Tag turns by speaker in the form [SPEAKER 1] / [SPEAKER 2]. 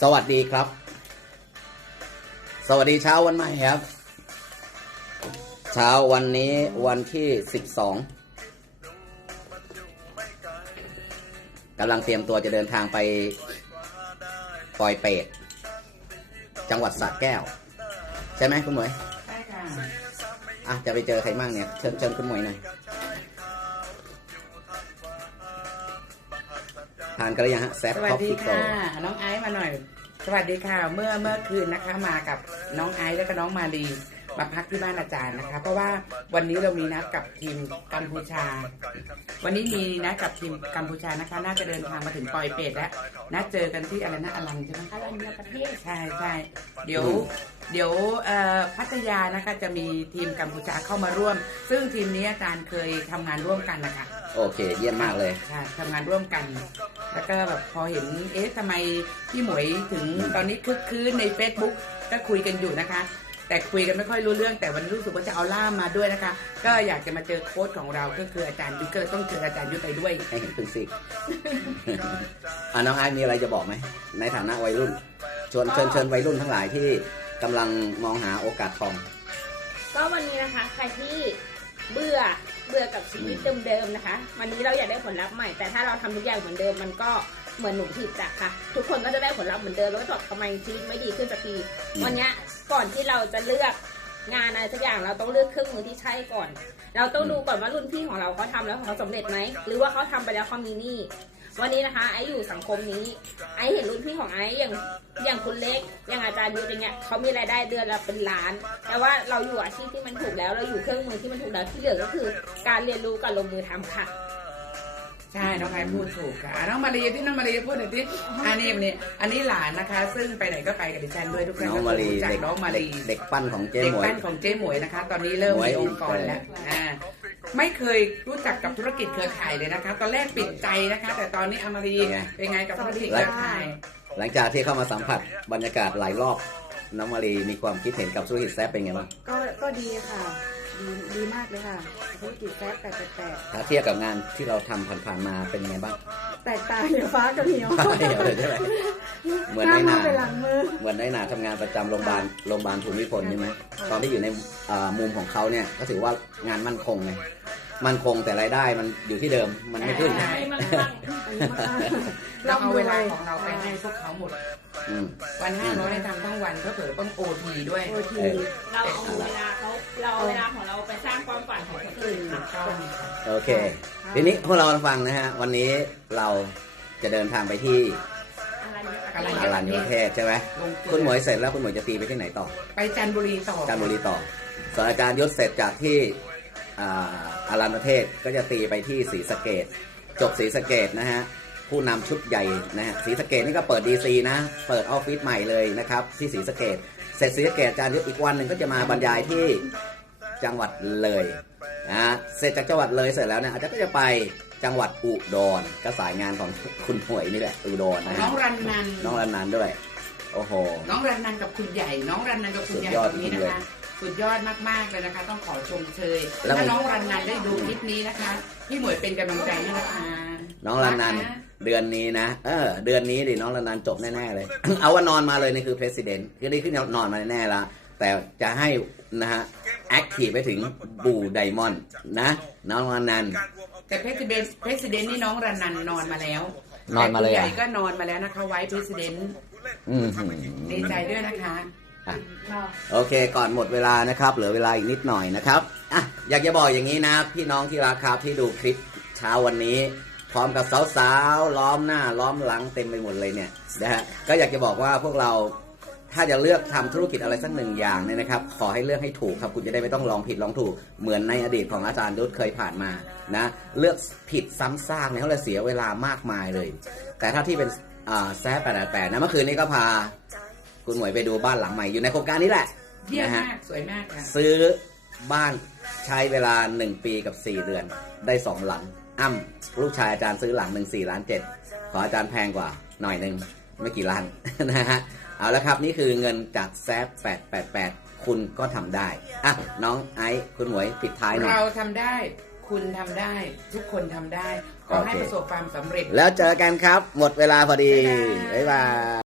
[SPEAKER 1] สวัสดีครับสวัสดีเช้าวันใหม่ครับเช้าวันนี้วันที่12กำลังเตรียมตัวจะเดินทางไปปอยเปตจังหวัดสระแก้วใช่ไหมคุณหมวย
[SPEAKER 2] ใช่ค่ะ
[SPEAKER 1] จะไปเจอใครมั่งเนี่ยเชิญคุณหมวยหน่อยทานกันหรือยังฮะแซ่บ
[SPEAKER 2] สวั
[SPEAKER 1] คอ
[SPEAKER 2] ส
[SPEAKER 1] ฟ
[SPEAKER 2] ดี
[SPEAKER 1] ฟี่โต
[SPEAKER 2] ค่ะน้องไอซ์มาหน่อยสวัสดีค่ะเมื่อคืนนะคะมากับน้องไอซ์และก็น้องมาลีมาพักที่บ้านอาจารย์นะคะเพราะว่าวันนี้เรามีนัดกับทีมกัมพูชาวันนี้มีนัดกับทีมกัมพูชานะคะน่าจะเดินทางมาถึงปอยเปตแล้วนัดเจอกันที่อะไรนะอลังใช่ไหมอลังประเทศใช่เดี๋ยวพัทยานะคะจะมีทีมกัมพูชาเข้ามาร่วมซึ่งทีมนี้อาจารย์เคยทำงานร่วมกันนะคะ
[SPEAKER 1] โอเคเยี่ยมมากเลย
[SPEAKER 2] ค่ะทำงานร่วมกันแล้วก็แบบพอเห็นทำไมพี่หมวยถึงตอนนี้คึกคืนใน Facebook ก็คุยกันอยู่นะคะแต่คุยกันไม่ค่อยรู้เรื่องแต่วันรู้สึกว่าจะเอาล่ามมาด้วยนะคะก็อยากจะมาเจอโค้ชของเราก็คืออาจารย์ยุทธก็ต้องเจออาจารย์ยุทธไปด้วย
[SPEAKER 1] ให้เห็นพึ่งสิน้องไอซ์มีอะไรจะบอกไหมในฐานะวัยรุ่นเชิญวัยรุ่นทั้งหลายที่กำลังมองหาโอกาสทอง
[SPEAKER 3] ก็วันนี้นะคะใครที่เบื่อกับชีวิตเดิมๆนะคะวันนี้เราอยากได้ผลลัพธ์ใหม่แต่ถ้าเราทำทุกอย่างเหมือนเดิมมันก็เหมือนหนุ่มถีบจักรค่ะทุกคนก็จะได้ผลลัพธ์เหมือนเดิมแล้วก็จบทำไมชีวิตไม่ดีขึ้นสักทีวันนี้ก่อนที่เราจะเลือกงานอะไรสักอย่างเราต้องเลือกเครื่องมือที่ใช่ก่อนเราต้องดูก่อนว่ารุ่นพี่ของเราเขาทำแล้วเขาสำเร็จไหมหรือว่าเขาทำไปแล้วเขามีหนี้วันนี้นะคะไออยู่สังคมนี้ไอเห็นรุ่นพี่ของไออย่างคุณเล็กอย่างอาจารย์ยุทธอย่างเงี้ยเขามีรายได้เดือนละเป็นล้านแต่ว่าเราอยู่อาชีพที่มันถูกแล้วเราอยู่เครื่องมือที่มันถูกแล้วที่เหลือก็คือการเรียนรู้กับลงมือทำค่ะ
[SPEAKER 2] ใช่น้องไอพูดถูกค่ะน้องมารีที่น้องมารีพูดหน่อยที่อันนี้หลานนะคะซึ่งไปไหนก็ไปกับดิฉันด้วยทุกครั้งก็รู้จักน้องมารี
[SPEAKER 1] เด็กปั้นของเจ๊หมวย
[SPEAKER 2] เด็กปั้นของเจ๊หมวยนะคะตอนนี้เริ่มมีองค์กรแล้วไม่เคยรู้จักกับธุรกิจเครือข่ายเลยนะคะตอนแรกปิดใจนะคะแต่ตอนนี้อมารีเป็นไงกับธุรกิจเครือข่าย
[SPEAKER 1] หลังจากที่เข้ามาสัมผัสบรรยากาศหลายรอบน้องมารีมีความคิดเห็นกับธุรกิจแซ่บเป็นไงบ้าง
[SPEAKER 4] ก็ดีค่ะดีมากเลยค่ะธุรกิจแซ่บแต่
[SPEAKER 1] ถ้าเทียบกับงานที่เราทำผ่านๆมาเป็นไงบ้าง
[SPEAKER 4] แตกต่างเหนือฟ้ากับเหนียว
[SPEAKER 1] เลยใช่ไหมเหมือนได้นาเหมือนได้นาทำงานประจำโรงพยาบาลภูมิพลใช่ไหมตอนที่อยู่ในมุมของเขาเนี่ยก็ถือว่างานมั่นคงไงมั่นคงแต่รายได้มันอยู่ที่เดิมมันไม่ขึ้น
[SPEAKER 2] เราเอาเวลาของเราไปให้พวกเขาหมดวัน500ได้ทำทั้งวันก็เผลอต้องโอทีด้วย
[SPEAKER 3] เราเอาเวลาของเราไปสร้างความฝันของคนอื่น
[SPEAKER 1] โอเคทีนี้พวกเราฟังนะฮะวันนี้เราจะเดินทางไปที่อรัญญประเทศใช่ไหมคุณหมวยเสร็จแล้วคุณหมวยจะตีไปที่ไหนต่อ
[SPEAKER 2] ไปจันทบุรีต่อ
[SPEAKER 1] ส่วนอาจารย์ยศเสร็จจากที่อรัญญประเทศก็จะตีไปที่ศรีสะเกษจบศรีสะเกษนะฮะผู้นำชุดใหญ่นะฮะศรีสะเกษนี่ก็เปิดดีซีนะเปิดออฟฟิศใหม่เลยนะครับที่ศรีสะเกษเสร็จศรีสะเกษอาจารย์ยศอีกวันหนึ่งก็จะมาบรรยายที่จังหวัดเลยนะเสร็จจากจังหวัดเลยเสร็จแล้วเนี่ยอาจารย์ก็จะไปจังหวัดอุดรก็สายงานของคุณหวยนี่แหละอุดรนะ
[SPEAKER 2] น้องรันนัน
[SPEAKER 1] ด้วยโอ้โห
[SPEAKER 2] น้องรันนันกับคุณใหญ่น้องรันนันกับคุณใหญ่ตรงนี้นะคะสุดยอดมากๆเลยนะคะต้องขอชมเชยถ้าน้องรันนันได้ดูคลิปนี้นะคะพี่หมวยเป็นกำลังใจให้นะคะ
[SPEAKER 1] น้องรันนันเดือนนี้นะเดือนนี้ดิน้องรันนันจบแน่ๆเลย เอาว่านอนมาเลยนี่คือ President คือนี่ขึ้นนอนมาแน่ๆละแต่จะให้นะฮะแอคทีฟไปถึงบูไดมอนด์นะน้องรันนัน
[SPEAKER 2] แต่Presidentนี่น้องรันนันนอนมาแล้ว
[SPEAKER 1] นอนมาเลย
[SPEAKER 2] ใหญ่ก็นอนมาแล้วนะคะไว้Presidentดีใจด้วยนะคะ
[SPEAKER 1] โอเคก่อนหมดเวลานะครับเหลือเวลาอีกนิดหน่อยนะครับอยากจะบอกอย่างนี้นะพี่น้องที่รักครับที่ดูคลิปเช้าวันนี้พร้อมกับสาวๆล้อมหน้าล้อมหลังเต็มไปหมดเลยเนี่ยนะฮะก็อยากจะบอกว่าพวกเราถ้าจะเลือกทำธุรกิจอะไรสักหนึ่งอย่างเนี่ยนะครับขอให้เลือกให้ถูกครับคุณจะได้ไม่ต้องลองผิดลองถูกเหมือนในอดีตของอาจารย์ยุทธเคยผ่านมานะเลือกผิดซ้ำซากเนี่ยเขาเลยเสียเวลามากมายเลยแต่ถ้าที่เป็นแซ่888นะเมื่อคืนนี้ก็พาคุณหมวยไปดูบ้านหลังใหม่อยู่ในโครงการนี้แหละ
[SPEAKER 2] เยี่ยมมากสวยมากค่ะ
[SPEAKER 1] ซื้อบ้านใช้เวลา1 ปีกับ4 เดือนได้2 หลังลูกชายอาจารย์ซื้อหลัง1 4.7 ล้านขออาจารย์แพงกว่าหน่อยนึงไม่กี่ล้านนะฮะเอาละครับนี่คือเงินจากแซ่888คุณก็ทำได้น้องไอซ์คุณหมวยปิดท้ายหน่อย
[SPEAKER 2] เราทำได้คุณทำได้ทุกคนทำได้ขอให้ประสบความสำเร็จ
[SPEAKER 1] แล้วเจอกันครับหมดเวลาพอดีบ๊ายบาย